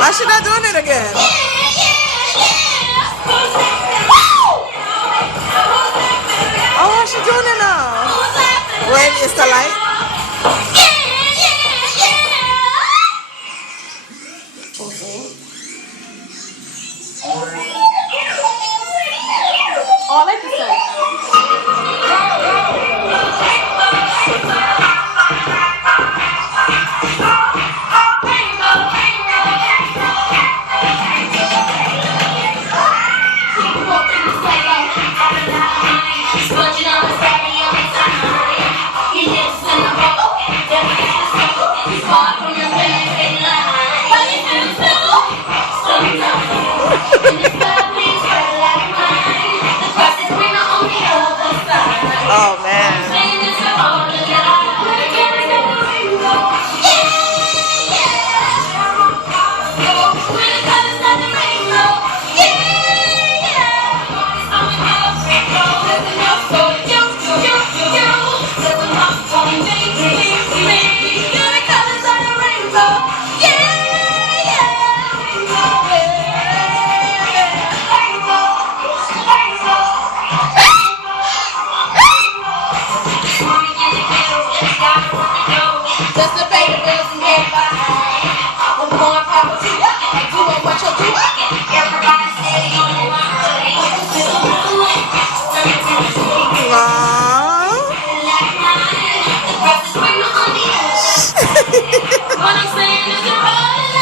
Why she not doing it again? Oh, why she doing it now? Wait, it's the light. Oh, I like this Oh man. Just the baby girls and everybody. I'm going pop to you. Doing what you're doing. Everybody steady on the line. What I'm saying is